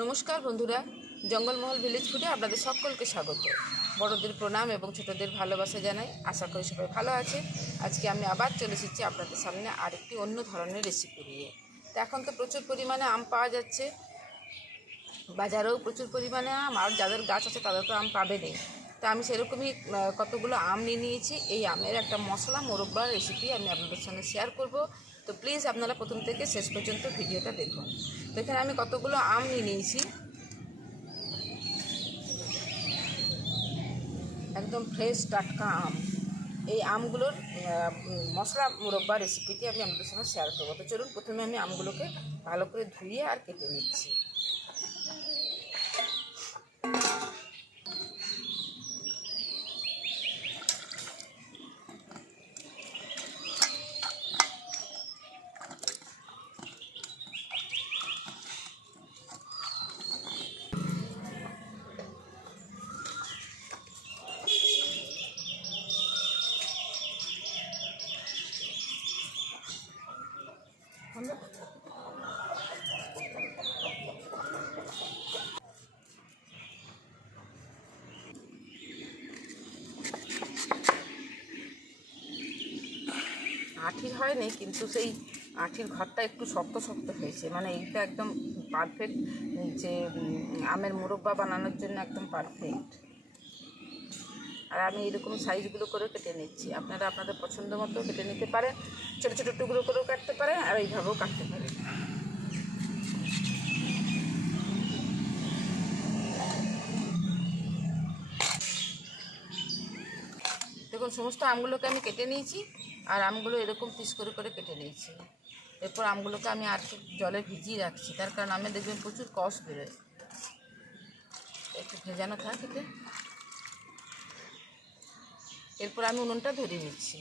নমস্কার বন্ধুরা, জঙ্গলমহল ভিলেজ ফুডে আপনাদের সকলকে স্বাগত। বড়দের প্রণাম এবং ছোটদের ভালোবাসা জানাই। আশা করি সবাই ভালো আছে। আজকে আমি আবার চলে এসেছি আপনাদের সামনে আরেকটি অন্য ধরনের রেসিপি নিয়ে। তো এখন তো প্রচুর পরিমাণে আম পাওয়া যাচ্ছে, বাজারেও প্রচুর পরিমাণে আম, আর যাদের গাছ আছে তাদের তো আম পাবেনই। তো আমি সেরকমই কতগুলো আম নিয়ে নিয়েছি। এই আমের একটা মশলা মোরব্বার রেসিপি আমি আপনাদের সঙ্গে শেয়ার করব। তো প্লিজ আপনারা প্রথম থেকে শেষ পর্যন্ত ভিডিওটা দেখুন। তো এখানে আমি কতগুলো আম নিয়ে নিয়েছি, একদম ফ্রেশ টাটকা আম। এই আমগুলোর মশলা মোরব্বা রেসিপিটি আমি আপনাদের সঙ্গে শেয়ার করবো। তো চলুন, প্রথমে আমি আমগুলোকে ভালো করে ধুয়ে আর কেটে নিচ্ছি। আঠির হয়নি, কিন্তু সেই আঠির ঘরটা একটু শক্ত শক্ত হয়েছে। মানে এইটা একদম পারফেক্ট, যে আমের মোরব্বা বানানোর জন্য একদম পারফেক্ট। আর আমি এরকম সাইজগুলো করে কেটে নিচ্ছি। আপনারা আপনাদের পছন্দ মতো কেটে নিতে পারেন, ছোটো ছোটো টুকরো করেও কাটতে পারেন, আর এইভাবেও কাটতে পারেন। দেখুন, সমস্ত আমগুলোকে আমি কেটে নিয়েছি, আর আমগুলো এরকম পিস করে করে কেটে নিয়েছি। এরপর আমগুলোকে আমি আর জলে ভিজিয়ে রাখছি, তার কারণ আমি দেখবেন প্রচুর কষ বেরোয়। একটু ভেজানো থাক এতে। এরপর আমি উনুনটা ধরিয়ে নিচ্ছি।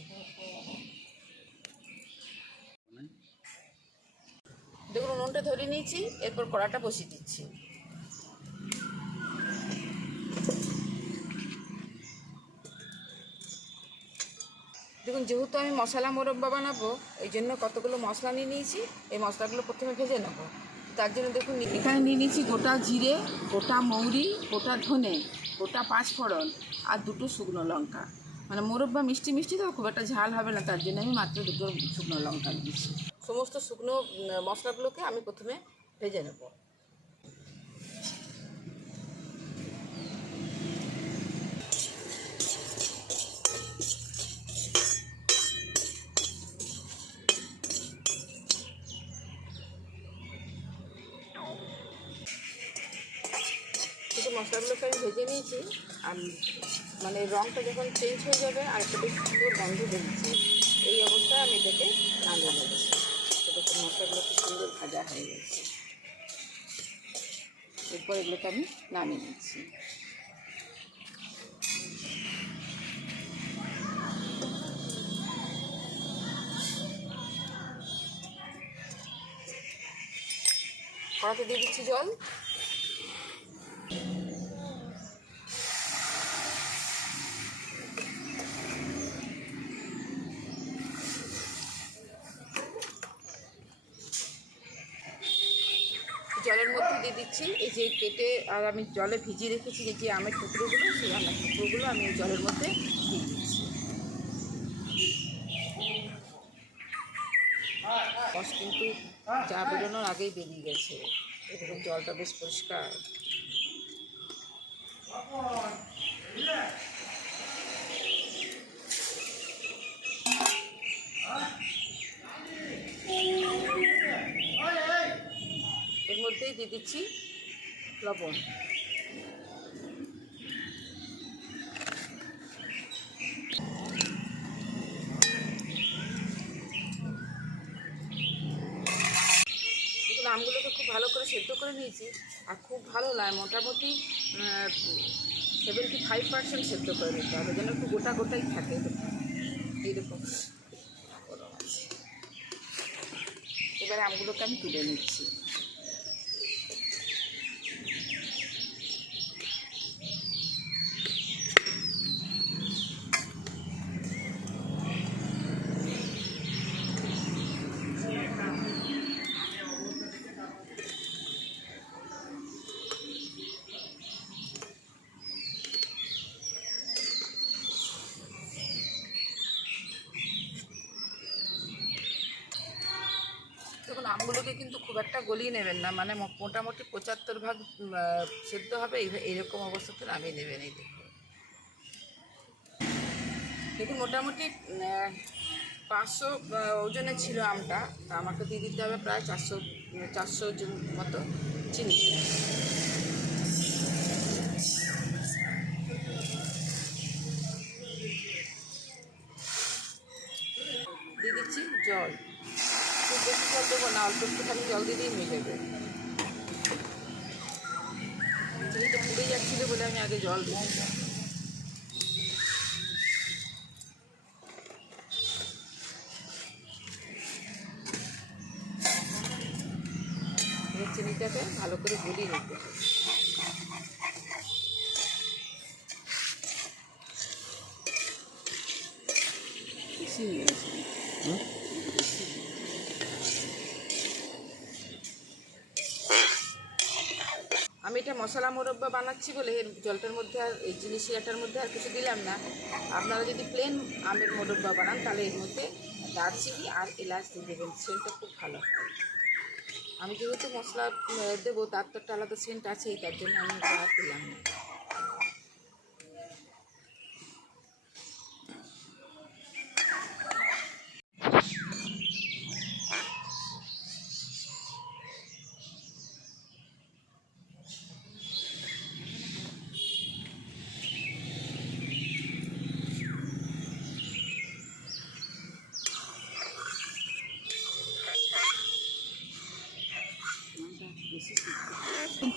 দেখুন, উনুনটা ধরিয়ে নিয়েছি। এরপর কড়াটা বসিয়ে দিচ্ছি। দেখুন, যেহেতু আমি মশলা মোরব্বা বানাবো, এই জন্য কতগুলো মশলা নিয়ে নিয়েছি। এই মশলাগুলো প্রথমে ভেজে নেবো। তার জন্য দেখুন, এখানে নিয়ে নিয়েছি গোটা জিরে, গোটা মৌরি, গোটা ধনে, গোটা পাঁচফোড়ন, আর দুটো শুকনো লঙ্কা। মানে মোরব্বা মিষ্টি মিষ্টি তো, খুব একটা ঝাল হবে না, তার জন্য আমি মাত্র দুটো শুকনো লঙ্কা দিয়েছি। সমস্ত শুকনো মশলাগুলোকে আমি প্রথমে ভেজে নেব। কিন্তু মশলাগুলোকে আমি ভেজে নিয়েছি, আর মানে রঙটা যখন চেঞ্জ হয়ে যাবে আর একটা বেশ সুন্দর গন্ধ বেরোচ্ছে, এই অবস্থায় আমি এটাকে নামিয়ে নিচ্ছি। দেখুন, মশলাগুলো খুব সুন্দর ভাজা হয়ে গেছে। এরপর এগুলোকে আমি নামিয়ে নিচ্ছি। কড়াতে দিয়ে দিচ্ছি জল। জলের মধ্যে দিয়ে দিচ্ছি এই যে কেটে আর আমি জলে ভিজিয়ে রেখেছি যে আমের টুকরোগুলো, সেই আমের টুকরোগুলো আমি জলের মধ্যে দিয়ে দিচ্ছি। কষ কিন্তু চা বেরোনোর আগেই বেরিয়ে গেছে। এরকম জলটা বেশ পরিষ্কার। এর মধ্যেই দিয়ে দিচ্ছি লবণ। আমগুলোকে খুব ভালো করে সেদ্ধ করে নিয়েছি, আর খুব ভালো লাগে, মোটামুটি 75% সেদ্ধ করে নিতে হবে, যেন একটু গোটা গোটাই থাকে। এইরকম গরম আছে। এবারে আমগুলোকে আমি তুলে নিচ্ছি। আমগুলোকে কিন্তু খুব একটা গলিয়ে নেবেন না, মানে মোটামুটি 75 ভাগ সেদ্ধ হবে, এইরকম অবস্থাতে নামিয়ে নেবেন। এই দেখুন মোটামুটি 500 ওজনের ছিল আমটা, তা আমাকে দিয়ে দিতে হবে প্রায় 400 ওজন মতো চিনি। দিয়ে দিচ্ছি জল, খুব বেশি জল দেবো না, অল্প একটুখানি জল দিলেই হয়ে যাবে। চিনিটা পুড়ে যাচ্ছিলো বলে আমি আগে জল দিচ্ছি। চিনিটাকে ভালো করে গুলিয়ে নিতে হবে। আমি এটা মশলা মোরব্বা বানাচ্ছি বলে এর জলটার মধ্যে আর এই চিনি শিরাটার মধ্যে আর কিছু দিলাম না। আপনারা যদি প্লেন আমের মোরব্বা বানান তাহলে এর মধ্যে দারচিনি আর এলাচ দিয়ে দেবেন, সেন্টটা খুব ভালো হয়। আমি যেহেতু মশলা দেবো তার তো একটা আলাদা সেন্ট আছেই, তার জন্য আমি আর দিলাম না।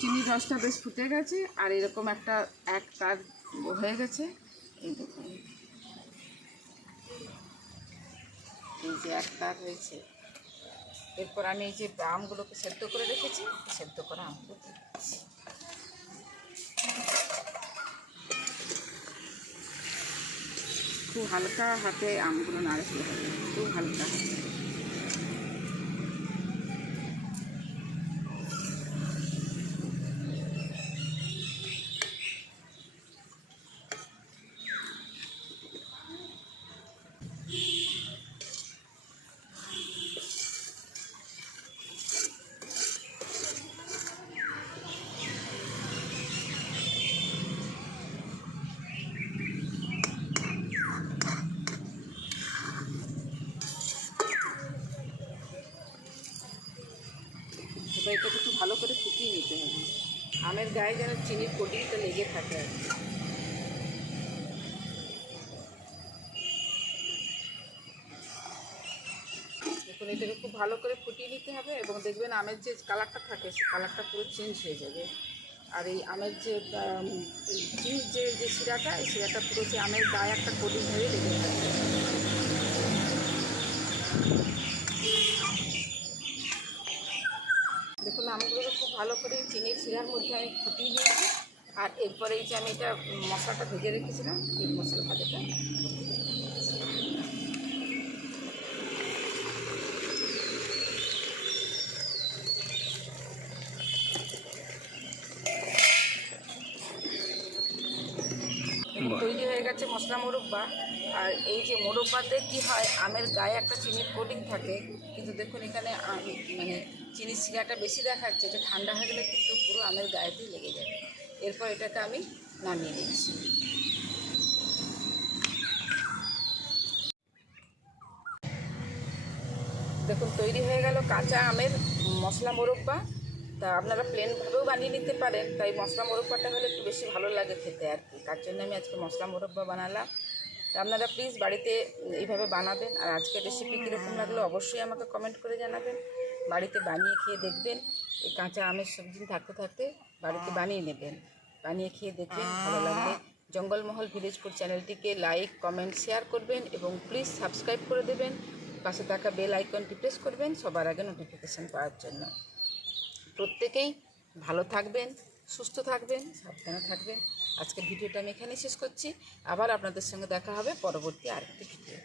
চিনির রসটা বেশ ফুটে গেছে আর এরকম একটা এক তার হয়ে গেছে। এই দেখুন, এই যে এক তার হয়েছে। এরপর আমি এই যে আমগুলোকে সেদ্ধ করে রেখেছি, সেদ্ধ করা আমগুলো দিচ্ছি। খুব হালকা হাতে আমগুলো নাড়তে হবে, খুব হালকা। এবার এটাকে একটু ভালো করে ফুটিয়ে নিতে হবে, আমের গায়ে যেন চিনির কোটিংটা লেগে থাকে আর কি। দেখুন এটাকে খুব ভালো করে ফুটিয়ে নিতে হবে এবং দেখবেন আমের যে কালারটা থাকে সেই কালারটা পুরো চেঞ্জ হয়ে যাবে। আর এই আমের যে চিনির যে শিরাটা, এই শিরাটা পুরো সেই আমের গায়ে একটা কোটিং হয়ে লেগে থাকে। দেখুন আমগুলোকে খুব ভালো করে চিনির শিরার মধ্যে আমি ফুটিয়ে নিয়েছি। আর এরপরে এই যে আমি এটা মশলাটা ভেজে রেখেছিলাম, এই মশলা ভাজাটা তৈরি হয়ে গেছে মশলা মোরব্বা। আর এই যে মোরব্বাতে কী হয়, আমের গায়ে একটা চিনির কোটিং থাকে, কিন্তু দেখুন এখানে মানে চিনির শিরাটা বেশি দেখাচ্ছে, এটা ঠান্ডা হয়ে গেলে কিন্তু পুরো আমের গায়েতেই লেগে যাবে। এরপর এটাকে আমি নামিয়ে নিচ্ছি। দেখুন তৈরি হয়ে গেল কাঁচা আমের মশলা মোরব্বা। তা আপনারা প্লেনভাবেও বানিয়ে নিতে পারেন, তাই মশলা মোরব্বাটা হলে একটু বেশি ভালো লাগে খেতে আর কি, তার জন্য আমি আজকে মশলা মোরব্বা বানালাম। তা আপনারা প্লিজ বাড়িতে এইভাবে বানাবেন। আর আজকের রেসিপি কীরকম লাগলো অবশ্যই আমাকে কমেন্ট করে জানাবেন। বাড়িতে বানিয়ে খেয়ে দেখবেন, এই কাঁচা আমের সবজি থাকতে থাকতে বাড়িতে বানিয়ে নেবেন, বানিয়ে খেয়ে দেখবেন, ভালো লাগবে। জঙ্গলমহল ভিলেজ ফুড চ্যানেলটিকে লাইক কমেন্ট শেয়ার করবেন এবং প্লিজ সাবস্ক্রাইব করে দেবেন, পাশে থাকা বেল আইকনটি প্রেস করবেন সবার আগে নোটিফিকেশান পাওয়ার জন্য। প্রত্যেকেই ভালো থাকবেন, সুস্থ থাকবেন, সাবধানে থাকবেন। আজকের ভিডিওটা আমি এখানেই শেষ করছি। আবার আপনাদের সঙ্গে দেখা হবে পরবর্তী আরেকটি ভিডিও।